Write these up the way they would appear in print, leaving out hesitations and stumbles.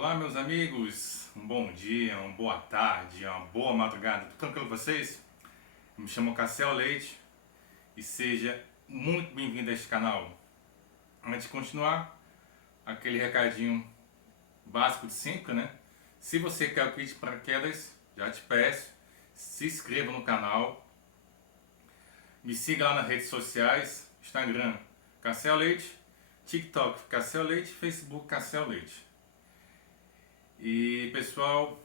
Olá, meus amigos, um bom dia, uma boa tarde, uma boa madrugada, tudo tranquilo com vocês? Eu me chamo Cassiel Leite e seja muito bem-vindo a este canal. Antes de continuar, aquele recadinho básico de sempre, né? Se você quer o kit de paraquedas, já te peço, se inscreva no canal, me siga lá nas redes sociais, Instagram Cassiel Leite, TikTok Cassiel Leite, Facebook Cassiel Leite. E pessoal,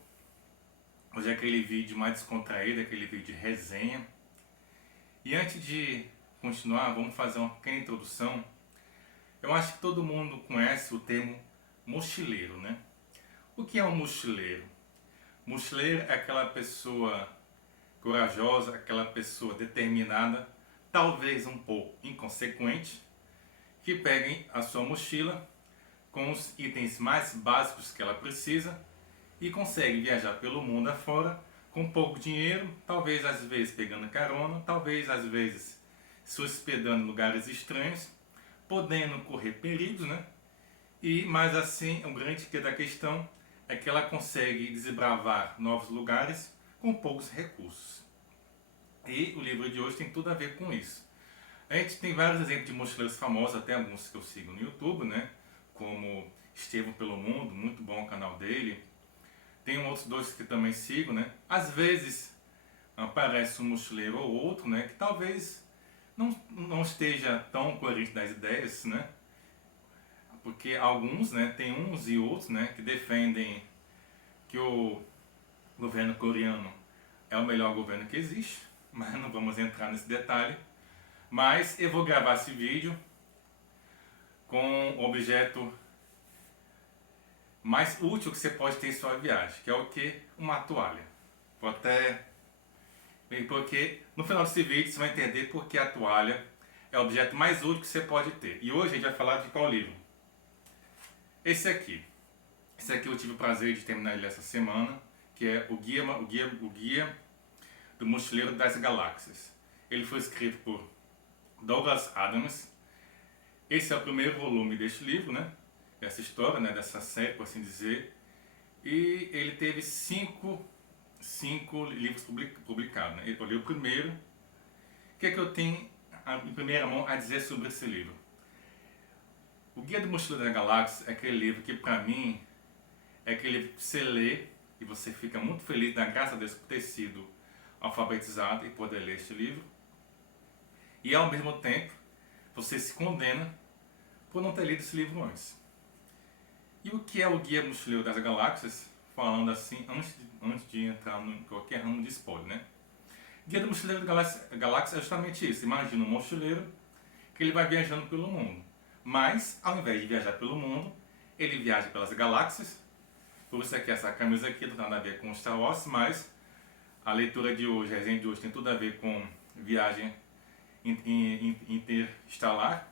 hoje é aquele vídeo mais descontraído, aquele vídeo de resenha. E antes de continuar, vamos fazer uma pequena introdução. Eu acho que todo mundo conhece o termo mochileiro, né? O que é um mochileiro? Mochileiro é aquela pessoa corajosa, aquela pessoa determinada, talvez um pouco inconsequente, que pega a sua mochila com os itens mais básicos que ela precisa e consegue viajar pelo mundo afora com pouco dinheiro, talvez às vezes pegando carona, talvez às vezes se hospedando em lugares estranhos, podendo correr perigos, né? Mas assim, o grande que da questão é que ela consegue desbravar novos lugares com poucos recursos. E o livro de hoje tem tudo a ver com isso. A gente tem vários exemplos de mochileiros famosos, até alguns que eu sigo no YouTube, né? Como Estevão pelo Mundo, muito bom o canal dele. Tem outros dois que também sigo, né? Às vezes aparece um mochileiro ou outro, né? Que talvez não esteja tão coerente das ideias, né? Porque alguns, né? Tem uns e outros, né? Que defendem que o governo coreano é o melhor governo que existe, mas não vamos entrar nesse detalhe. Mas eu vou gravar esse vídeo com o objeto mais útil que você pode ter em sua viagem, que é o que? Uma toalha. Vou até... Porque no final desse vídeo você vai entender porque a toalha é o objeto mais útil que você pode ter. E hoje a gente vai falar de qual livro? Esse aqui. Esse aqui eu tive o prazer de terminar ele essa semana, que é o Guia do Mochileiro das Galáxias. Ele foi escrito por Douglas Adams. Esse é o primeiro volume deste livro, né? Essa história, né? Dessa série, por assim dizer. E ele teve cinco livros publicados, né? Eu li o primeiro. O que é que eu tenho em primeira mão a dizer sobre esse livro? O Guia do Mochileiro da Galáxia é aquele livro que, para mim, é aquele livro que você lê e você fica muito feliz, da graça a Deus, por ter sido alfabetizado e poder ler este livro. E, ao mesmo tempo, você se condena por não ter lido esse livro antes. E o que é o Guia Mochileiro das Galáxias? Falando assim, antes de entrar em qualquer ramo de spoiler, né? Guia do Mochileiro das Galáxias é justamente isso. Imagina um mochileiro que ele vai viajando pelo mundo. Mas, ao invés de viajar pelo mundo, ele viaja pelas galáxias. Por isso aqui, essa camisa aqui não tem nada a ver com Star Wars, mas a leitura de hoje, a resenha de hoje, tem tudo a ver com viagem interestelar.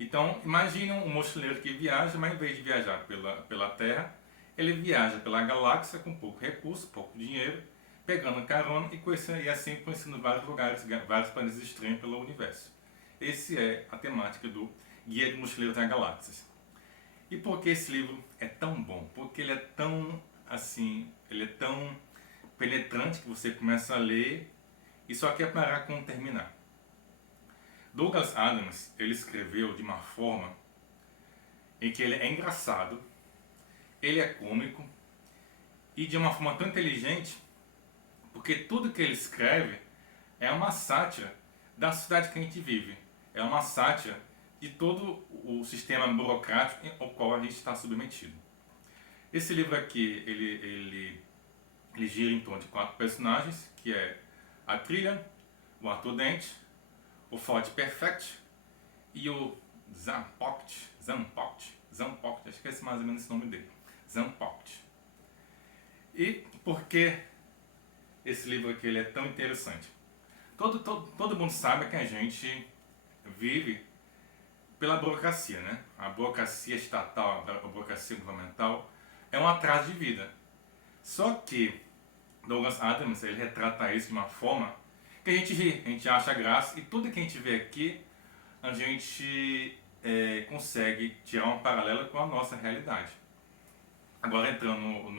Então, imagine um mochileiro que viaja, mas em vez de viajar pela Terra, ele viaja pela galáxia com pouco recurso, pouco dinheiro, pegando carona e assim conhecendo vários lugares, vários planetas estranhos pelo universo. Essa é a temática do Guia do Mochileiro das Galáxias. E por que esse livro é tão bom? Porque ele é tão, assim, ele é tão penetrante que você começa a ler e só quer parar quando terminar. Douglas Adams, ele escreveu de uma forma em que ele é engraçado, ele é cômico e de uma forma tão inteligente, porque tudo que ele escreve é uma sátira da sociedade que a gente vive, é uma sátira de todo o sistema burocrático ao qual a gente está submetido. Esse livro aqui, ele gira em torno de 4 personagens, que é a Trillian, o Arthur Dent, o Ford Perfect e o Zanpocht, acho que é mais ou menos esse nome dele, Zanpocht. E por que esse livro aqui ele é tão interessante? Todo mundo sabe que a gente vive pela burocracia, né? A burocracia estatal, a burocracia governamental é um atraso de vida. Só que Douglas Adams, ele retrata isso de uma forma que a gente ri, a gente acha graça, e tudo que a gente vê aqui, a gente consegue tirar um paralelo com a nossa realidade. Agora entrando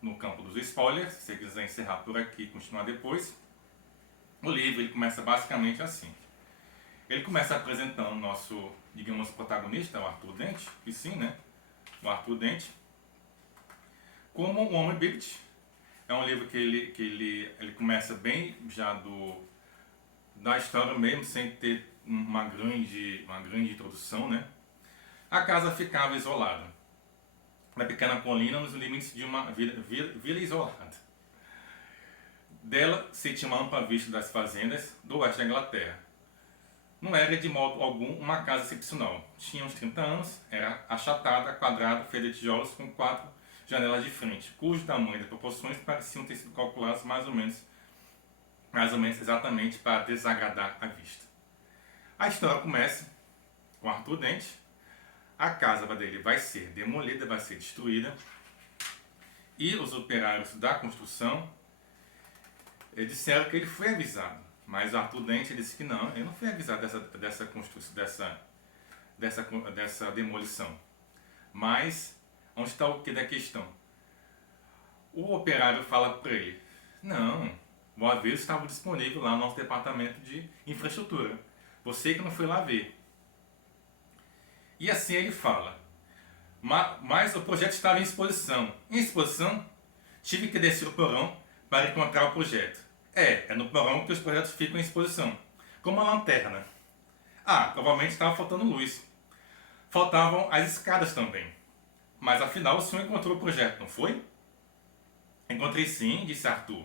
no campo dos spoilers, se você quiser encerrar por aqui e continuar depois, o livro ele começa basicamente assim. Ele começa apresentando o nosso, digamos, protagonista, o Arthur Dent, que sim, né? O Arthur Dent, como um homem Bibbit. É um livro que ele começa bem já da história mesmo, sem ter uma grande introdução, né? A casa ficava isolada, na pequena colina, nos limites de uma vila isolada. Dela se tinha uma ampla vista das fazendas do oeste da Inglaterra. Não era de modo algum uma casa excepcional. Tinha uns 30 anos, era achatada, quadrada, feita de tijolos com 4 janelas de frente, cujo tamanho e proporções pareciam ter sido calculados mais ou menos exatamente para desagradar a vista. A história começa com Arthur Dent. A casa dele vai ser demolida, vai ser destruída, e os operários da construção disseram que ele foi avisado, mas Arthur Dent disse que não, ele não foi avisado dessa demolição. Mas onde está o que da questão? O operário fala para ele: não, o aviso estava disponível lá no nosso departamento de infraestrutura, você que não foi lá ver. E assim ele fala: mas o projeto estava em exposição. Em exposição? Tive que descer o porão para encontrar o projeto. É no porão que os projetos ficam em exposição, como a lanterna. Ah, provavelmente estava faltando luz. Faltavam as escadas também. Mas afinal o senhor encontrou o projeto, não foi? Encontrei sim, disse Arthur.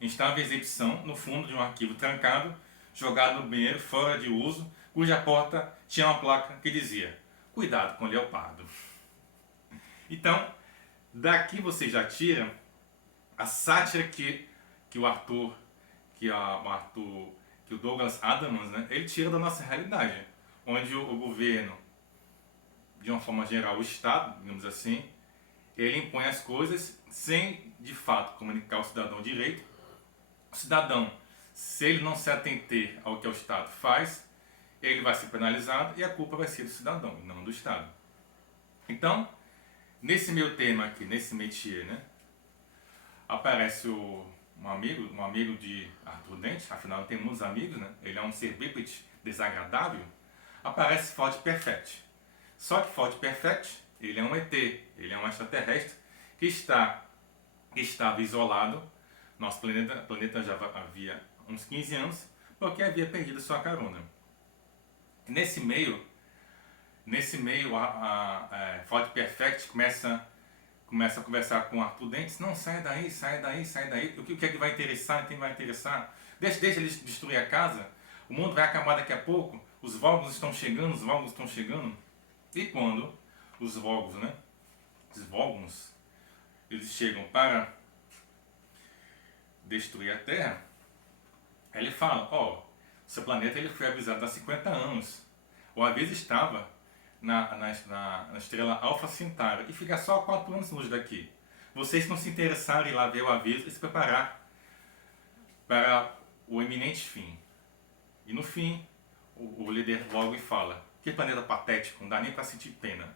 Estava em exibição no fundo de um arquivo trancado, jogado no banheiro fora de uso, cuja porta tinha uma placa que dizia: cuidado com o leopardo. Então, daqui você já tira a sátira que o Douglas Adams, né, ele tira da nossa realidade, onde o governo, de uma forma geral, o Estado, digamos assim, ele impõe as coisas sem, de fato, comunicar ao cidadão direito. O cidadão, se ele não se atentar ao que o Estado faz, ele vai ser penalizado e a culpa vai ser do cidadão, não do Estado. Então, nesse meu tema aqui, nesse métier, né, aparece um amigo de Arthur Dent, afinal tem muitos amigos, né? Ele é um ser bípede desagradável. Aparece Ford Perfect. Só que Ford Perfect, ele é um ET, ele é um extraterrestre que estava isolado. Nosso planeta já havia uns 15 anos, porque havia perdido sua carona. Nesse meio Ford Perfect começa a conversar com Arthur Dent. Não, sai daí. O que é que vai interessar? Quem vai interessar? Deixa ele destruir a casa. O mundo vai acabar daqui a pouco. Os Vogons estão chegando. E quando os Vogons, né? Os Vogons, eles chegam para destruir a Terra, ele fala: seu planeta ele foi avisado há 50 anos. O aviso estava na estrela Alpha Centauri e fica só a 4 anos luz daqui. Vocês não se interessaram em ir lá ver o aviso e se preparar para o iminente fim. E no fim, o líder logo fala: que planeta patético, não dá nem para sentir pena.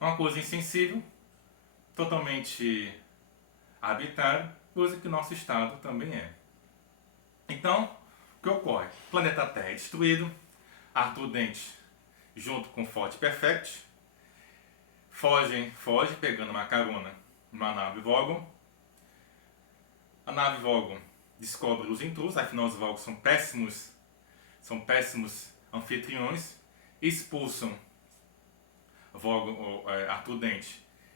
Uma coisa insensível, totalmente arbitrária, coisa que o nosso estado também é. Então, o que ocorre? O planeta Terra é destruído, Arthur Dent, junto com Ford Perfect, foge pegando uma carona numa nave Vogon. A nave Vogon descobre os intrusos, afinal os Vogons são péssimos anfitriões, expulsam Arthur Dent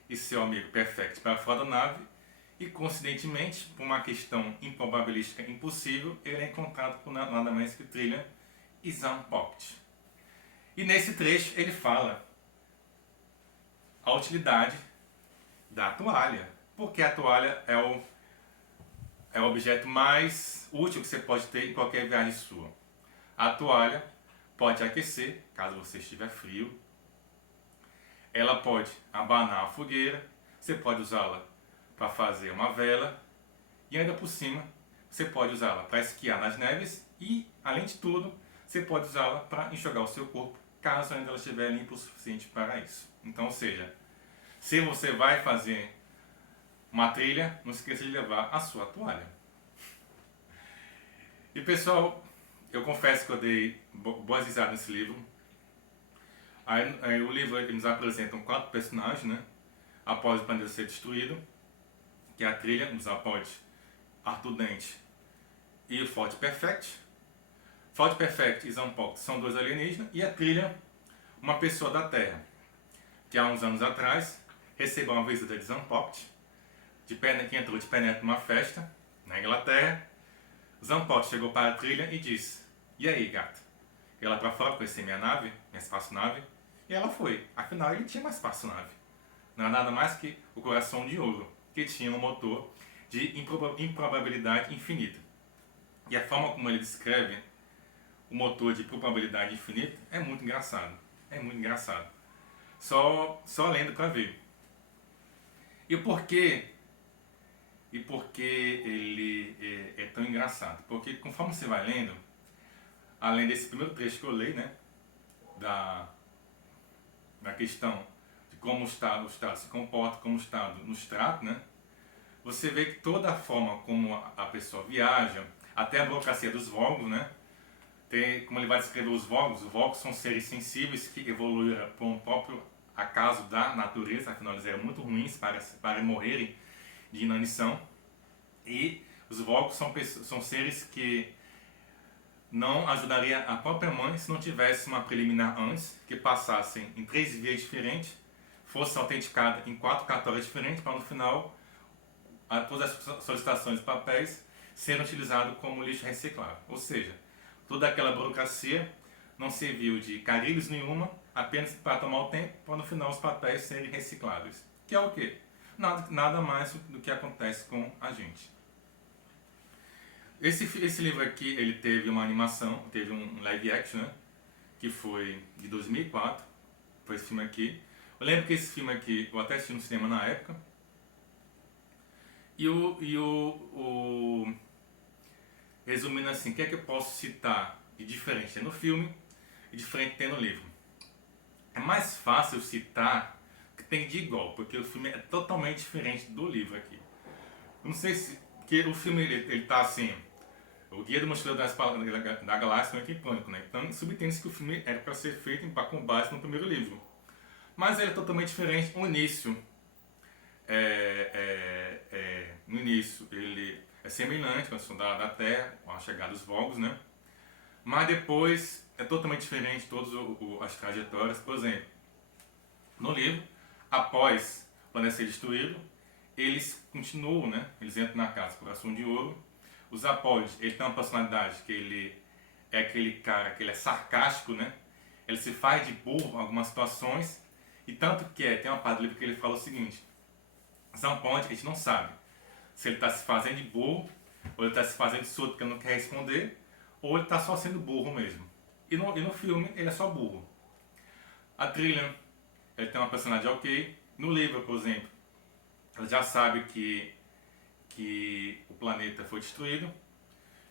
e seu amigo Perfect para fora da nave, e coincidentemente, por uma questão improbabilística impossível, ele é encontrado por nada mais que Trillian e Zampocht. E nesse trecho ele fala a utilidade da toalha, porque a toalha é o objeto mais útil que você pode ter em qualquer viagem sua. A toalha pode aquecer, caso você estiver frio. Ela pode abanar a fogueira, você pode usá-la para fazer uma vela, e ainda por cima você pode usá-la para esquiar nas neves e, além de tudo, você pode usá-la para enxugar o seu corpo, caso ainda ela estiver limpa o suficiente para isso. Então, ou seja, Se você vai fazer uma trilha, não esqueça de levar a sua toalha. E pessoal, eu confesso que eu dei boas risadas nesse livro. Aí o livro ele nos apresenta 4 personagens, né? Após o planeta ser destruído, que é a trilha, nos apoios Arthur Dent e o Ford Perfect. Ford Perfect e Zanpoct são 2 alienígenas, e a trilha, uma pessoa da Terra, que há uns anos atrás recebeu uma visita de Zanpoct, que entrou de penetra numa festa na Inglaterra. Zanpoct chegou para a trilha e disse: "E aí, gata? Eu lá para fora conhecer minha nave, minha espaçonave?" E ela foi. Afinal, ele tinha uma espaçonave. Não era nada mais que o Coração de Ouro, que tinha um motor de improbabilidade infinita. E a forma como ele descreve o motor de probabilidade infinita é muito engraçado. É muito engraçado. Só lendo para ver. E por que ele é tão engraçado? Porque conforme você vai lendo, além desse primeiro trecho que eu leio, né, da questão de como o Estado se comporta, como o Estado nos trata, né, você vê que toda a forma como a pessoa viaja, até a burocracia dos Vogos, né, como ele vai descrever os Vogos são seres sensíveis que evoluíram por um próprio acaso da natureza, afinal eles eram muito ruins para morrerem de inanição. E os Vogos são seres que não ajudaria a própria mãe se não tivesse uma preliminar antes, que passassem em 3 vias diferentes, fosse autenticada em 4 cartórios diferentes, para no final todas as solicitações de papéis serem utilizadas como lixo reciclável. Ou seja, toda aquela burocracia não serviu de carilhos nenhuma, apenas para tomar o tempo, para no final os papéis serem recicláveis. Que é o quê? Nada mais do que acontece com a gente. Esse livro aqui, ele teve uma animação, teve um live action, né? Que foi de 2004, foi esse filme aqui. Eu lembro que esse filme aqui, eu até assisti no cinema na época. Resumindo assim, o que é que eu posso citar de diferente no filme e diferente tem no livro? É mais fácil citar o que tem de igual, porque o filme é totalmente diferente do livro aqui. Eu não sei se... Porque o filme, ele tá assim... O Guia do Mochileiro da Galáxia é icônico, né? Então subentende-se que o filme era para ser feito com base no primeiro livro. Mas ele é totalmente diferente. No início, ele é semelhante com a questão da Terra, com a chegada dos Vogos, né? Mas depois é totalmente diferente todas as trajetórias. Por exemplo, no livro, após o planeta ser destruído, eles continuam, né? Eles entram na casa Coração de Ouro. Os Apólides, ele tem uma personalidade que ele é aquele cara que ele é sarcástico, né? Ele se faz de burro em algumas situações. E tanto que tem uma parte do livro que ele fala o seguinte: Zanpoct, a gente não sabe se ele está se fazendo de burro, ou ele está se fazendo de surdo porque ele não quer responder, ou ele está só sendo burro mesmo. E no filme ele é só burro. A trilha, ele tem uma personalidade ok. No livro, por exemplo, ela já sabe que o planeta foi destruído.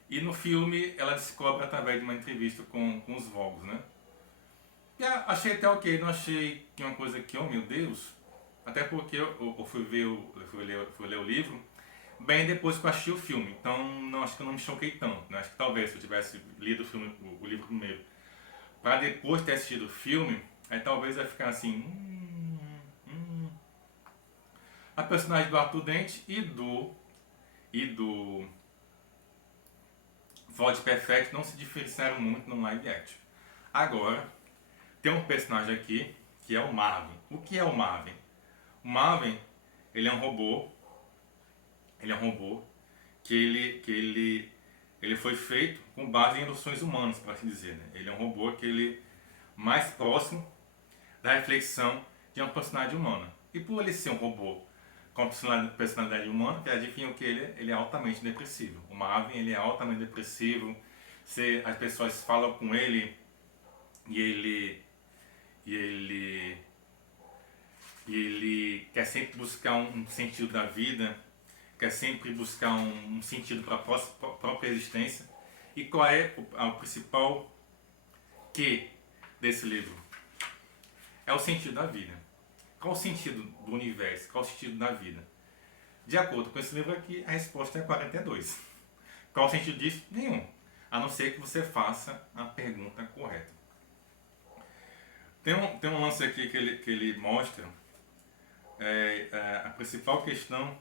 E no filme ela descobre através de uma entrevista com os Vogos, né? E achei até ok, não achei que uma coisa que, oh meu Deus, até porque eu fui ler o livro bem depois que eu assisti o filme, então acho que eu não me choquei tanto, né? Acho que talvez se eu tivesse lido o livro primeiro, para depois ter assistido o filme, aí talvez ia ficar assim, A personagem do Arthur Dent e do Ford Perfect não se diferenciaram muito no live action. Agora, tem um personagem aqui que é o Marvin. O que é o Marvin? O Marvin, ele é um robô. Ele é um robô que ele foi feito com base em emoções humanas, para assim dizer, né? Ele é um robô que ele mais próximo da reflexão de uma personalidade humana. E por ele ser um robô com personalidade humana, que adivinha o que ele é altamente depressivo. O Marvin, ele é altamente depressivo. As pessoas falam com ele e ele quer sempre buscar um sentido da vida, quer sempre buscar um sentido para a própria existência. E qual é o principal que desse livro? É o sentido da vida. Qual o sentido do universo? Qual o sentido da vida? De acordo com esse livro aqui, a resposta é 42. Qual o sentido disso? Nenhum. A não ser que você faça a pergunta correta. Tem um lance aqui que ele mostra a principal questão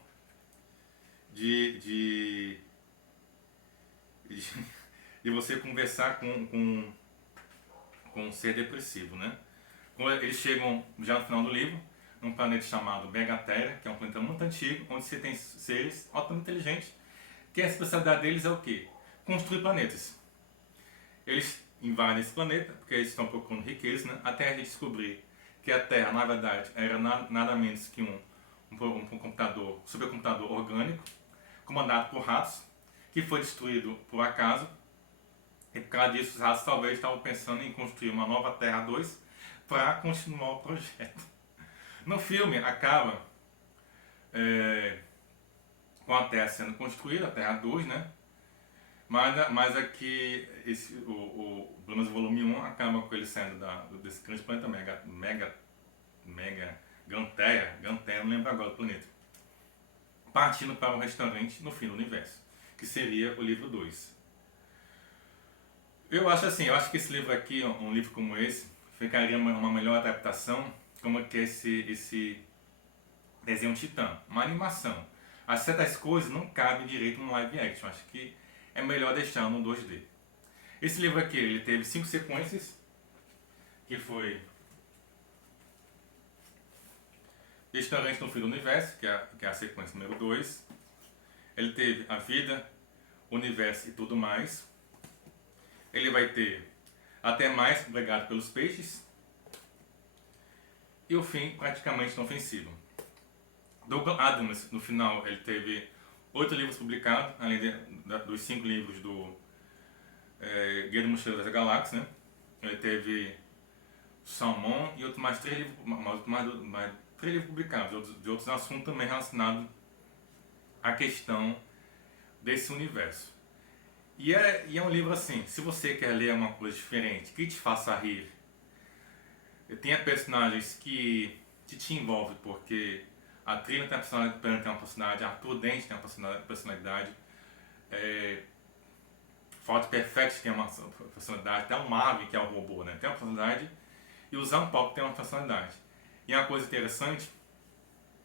de, de, de você conversar com um ser depressivo, né? Eles chegam já no final do livro num planeta chamado Megaterra, que é um planeta muito antigo, onde você tem seres altamente inteligentes, que a especialidade deles é o quê? Construir planetas. Eles invadem esse planeta porque eles estão procurando riqueza, né? Até a gente descobrir que a Terra, na verdade, era nada menos que um computador, supercomputador orgânico, comandado por ratos, que foi destruído por acaso. E por causa disso, os ratos talvez estavam pensando em construir uma nova Terra 2 para continuar o projeto. No filme, acaba com a Terra sendo construída, a Terra 2, né? Mas aqui, pelo menos o volume 1 acaba com ele saindo desse grande planeta Mega Ganteia, não lembro agora do planeta, partindo para um restaurante no fim do universo, que seria o livro 2. Eu acho que esse livro aqui, um livro como esse, ficaria uma melhor adaptação, como que esse desenho Titã, uma animação. As certas coisas não cabem direito no live action, acho que é melhor deixar no 2D. Esse livro aqui, ele teve 5 sequências, que foi Restaurante no Fim do Universo, que é a sequência número 2. Ele teve A Vida, o Universo e Tudo Mais. Ele vai ter Até Mais, Obrigado pelos Peixes. E o fim, praticamente inofensivo. Douglas Adams, no final, ele teve 8 livros publicados, além dos 5 livros do Guia do Mochileiro das Galáxias, né? Ele teve Salmão e mais 3 livros publicados, de outros assuntos também relacionados à questão desse universo. E é um livro assim, se você quer ler uma coisa diferente, que te faça rir, tem personagens que te envolvem, porque a Trilha tem uma personalidade, Arthur Dent tem uma personalidade, Fault Perfect tem uma personalidade, até o Marvin, que é o robô, né, tem uma personalidade, e o Zanpakuh tem uma personalidade. E uma coisa interessante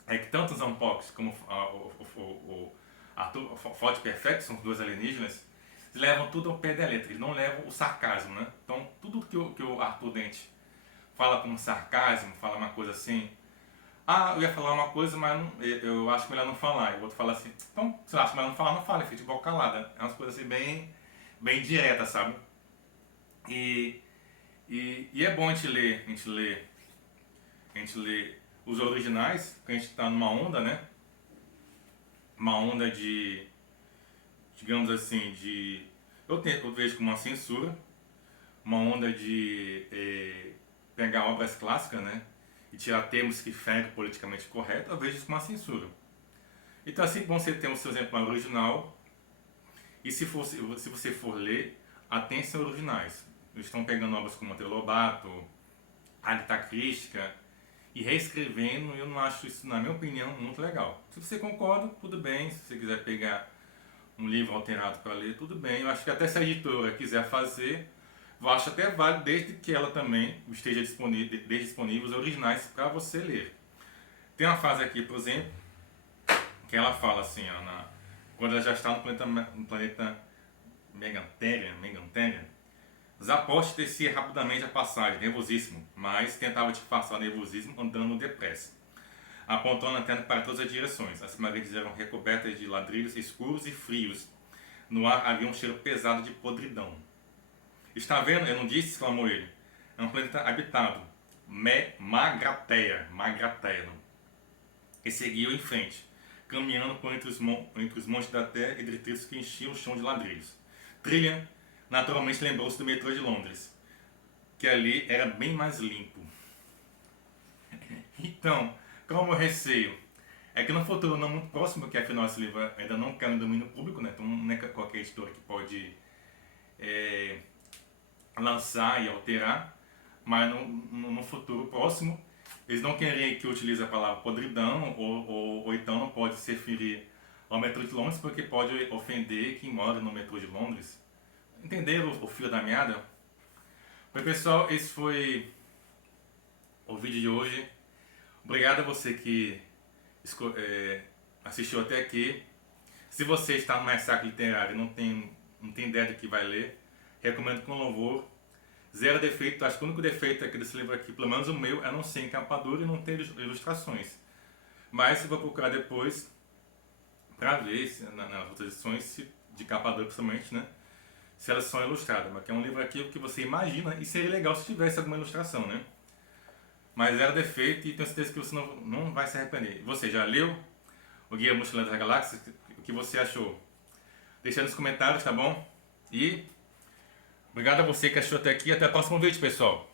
é que tanto o Zanpakuh como o Arthur Fault Perfect, são os dois alienígenas, eles levam tudo ao pé da letra, eles não levam o sarcasmo, né? Então, tudo que o Arthur Dent fala como sarcasmo, fala uma coisa assim, eu ia falar uma coisa, mas eu acho melhor não falar. E o outro fala assim, então, se eu acho melhor não falar, não fala, fica de boca calada. É umas coisas assim bem diretas, sabe? E é bom a gente ler os originais, porque a gente está numa onda, né? Uma onda de, digamos assim, eu vejo como uma censura, uma onda de pegar obras clássicas, né? E tirar termos que ferem politicamente correto, eu vejo isso como uma censura. Então é sempre bom você ter o seu exemplar original, e se você for ler, atenção originais. Eles estão pegando obras como Monteiro Lobato, Agatha Christie, e reescrevendo, e eu não acho isso, na minha opinião, muito legal. Se você concorda, tudo bem. Se você quiser pegar um livro alterado para ler, tudo bem. Eu acho que até se a editora quiser fazer, eu acho até válido, desde que ela também esteja disponível os originais para você ler. Tem uma frase aqui, por exemplo, que ela fala assim, quando ela já está no planeta Meganteria, Zapote descia rapidamente a passagem, nervosíssimo, mas tentava disfarçar o nervosismo andando depressa, apontando a antena para todas as direções. As paredes eram recobertas de ladrilhos escuros e frios. No ar havia um cheiro pesado de podridão. Está vendo? Eu não disse? Exclamou ele. É um planeta habitado. Magrateia. E seguiu em frente, caminhando por entre os montes da terra e detritos que enchiam o chão de ladrilhos. Trillian naturalmente lembrou-se do metrô de Londres, que ali era bem mais limpo. Então, qual é o meu receio? É que no futuro não muito próximo, que afinal esse livro ainda não caiu no domínio público, né? Então não é qualquer editor que pode lançar e alterar, mas no futuro próximo eles não querem que eu utilize a palavra podridão ou então não pode se referir ao metrô de Londres porque pode ofender quem mora no metrô de Londres. Entenderam o fio da meada? Oi pessoal, esse foi o vídeo de hoje. Obrigado a você que assistiu até aqui. Se você está no ressaca literário e não tem ideia do que vai ler, recomendo com louvor. Zero defeito. Acho que o único defeito aqui desse livro aqui, pelo menos o meu, é não ser encapadura e não ter ilustrações. Mas se vou procurar depois para ver se, nas outras edições de capadura principalmente, né, se elas são ilustradas. Mas que é um livro aqui que você imagina e seria legal se tivesse alguma ilustração, né? Mas zero defeito e tenho certeza que você não vai se arrepender. Você já leu o Guia Mochileiro das Galáxias? O que você achou? Deixa nos comentários, tá bom? E obrigado a você que achou até aqui. Até o próximo vídeo, pessoal.